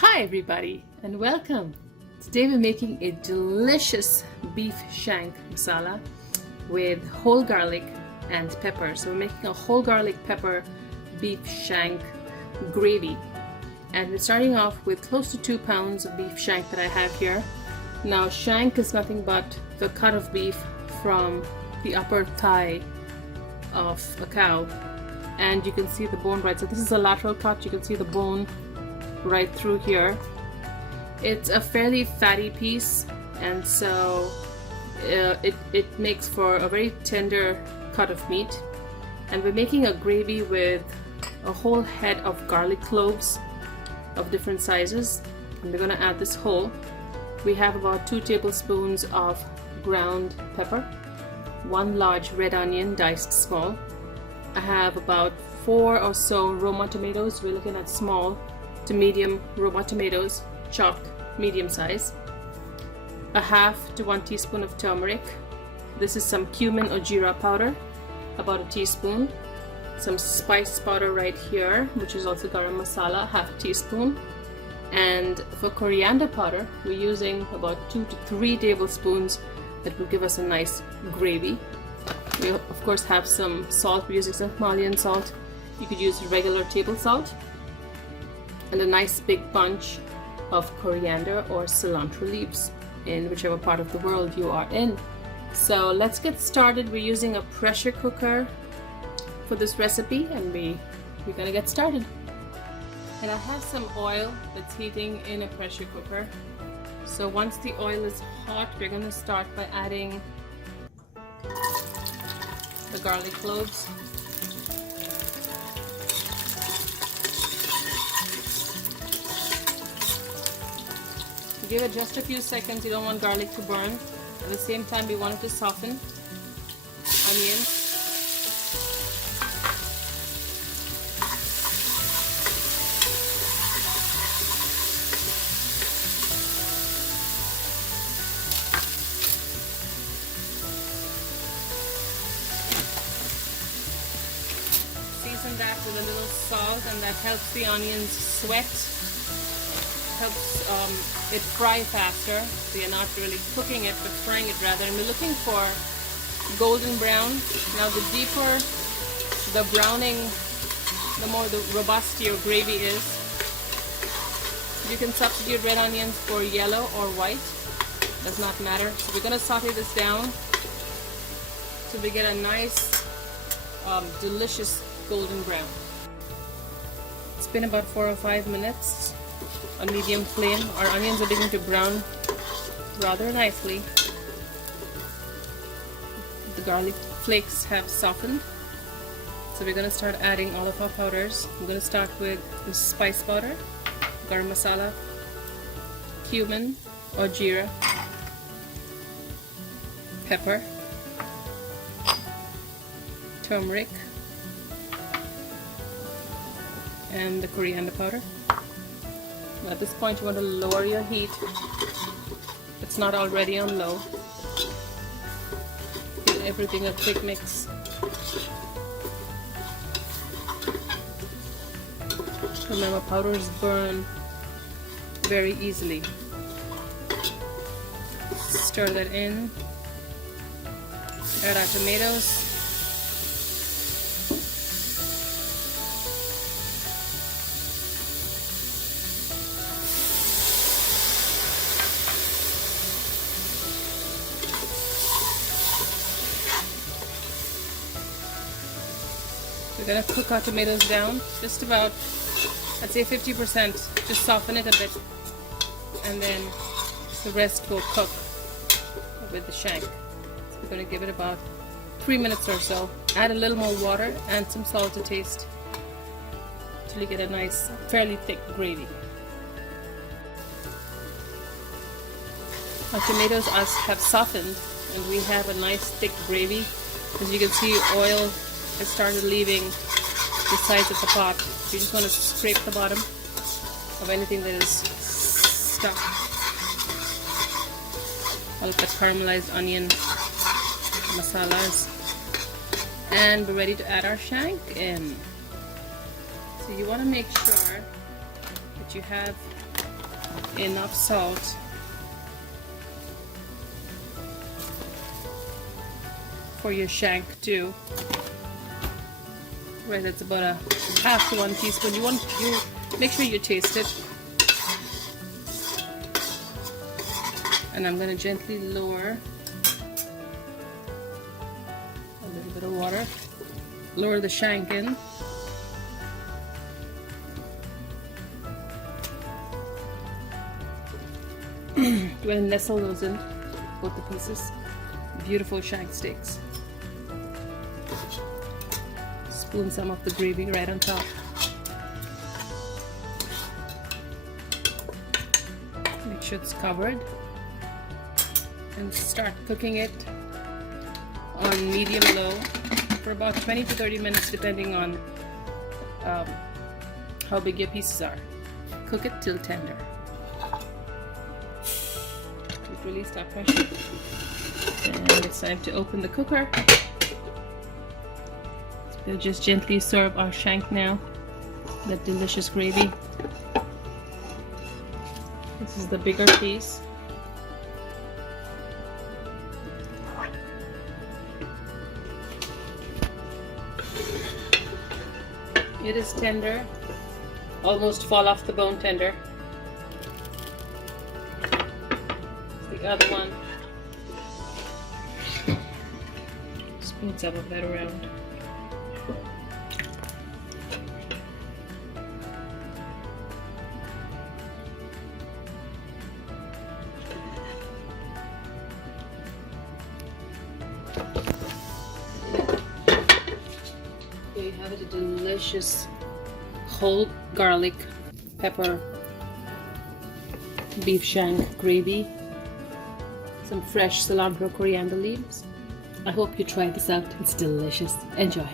Hi everybody and welcome. Today we're making a delicious beef shank masala with whole garlic and pepper. So we're making a whole garlic pepper beef shank gravy, and we're starting off with close to 2 pounds of beef shank that I have here. Now shank is nothing but the cut of beef from the upper thigh of a cow, and you can see the bone right. So this is a lateral cut. You can see the bone right through here. It's a fairly fatty piece, and so it makes for a very tender cut of meat. And we're making a gravy with a whole head of garlic cloves of different sizes, and we're going to add this whole. We have about 2 tablespoons of ground pepper, 1 large red onion diced small. I have about 4 or so Roma tomatoes. We're looking at small to medium Roma tomatoes, chopped medium size. A half to 1 teaspoon of turmeric. This is some cumin or jeera powder, about a teaspoon. Some spice powder right here, which is also garam masala, half a teaspoon. And for coriander powder, we're using about 2 to 3 tablespoons. That will give us a nice gravy. We of course have some salt. We're using some Himalayan salt. You could use regular table salt. And a nice big bunch of coriander or cilantro leaves in whichever part of the world you are in. So let's get started. We're using a pressure cooker for this recipe, and we're gonna get started. And I have some oil that's heating in a pressure cooker. So once the oil is hot, we're gonna start by adding the garlic cloves. Give it just a few seconds. You don't want garlic to burn. At the same time, we want it to soften. Onion. Season that with a little salt, and that helps the onions sweat. Helps it fry faster, so you're not really cooking it but frying it rather. And we're looking for golden brown. Now the deeper the browning, the more the robust your gravy is. You can substitute red onions for yellow or white, does not matter. So we're going to saute this down so we get a nice delicious golden brown. It's been about 4 or 5 minutes on medium flame. Our onions are beginning to brown rather nicely. The garlic flakes have softened, so we're going to start adding all of our powders. I'm going to start with the spice powder, garam masala, cumin or jeera, pepper, turmeric, and the coriander powder. At this point, you want to lower your heat. It's not already on low. Give everything a quick mix. Remember, powders burn very easily. Stir that in. Add our tomatoes. We're going to cook our tomatoes down just about, I'd say 50%. Just soften it a bit, and then the rest will cook with the shank. So we're going to give it about 3 minutes or so. Add a little more water and some salt to taste until you get a nice, fairly thick gravy. Our tomatoes have softened, and we have a nice thick gravy. As you can see, oil has started leaving the sides of the pot. You just want to scrape the bottom of anything that is stuck. All of the caramelized onion masalas. And we're ready to add our shank in. So you want to make sure that you have enough salt for your shank too. Right, that's about a half to 1 teaspoon. You make sure you taste it. And I'm going to gently lower a little bit of water. Lower the shank in. Go ahead and nestle those in, both the pieces. Beautiful shank steaks. Spoon some of the gravy right on top. Make sure it's covered. And start cooking it on medium-low for about 20 to 30 minutes depending on how big your pieces are. Cook it till tender. Release that pressure. And it's time to open the cooker. So we'll just gently serve our shank now. That delicious gravy. This is the bigger piece. It is tender, almost fall off the bone tender. The other one. Spoon some of that around. There you have it, a delicious whole garlic pepper beef shank gravy. Some fresh cilantro coriander leaves. I hope you try this out. It's delicious. Enjoy.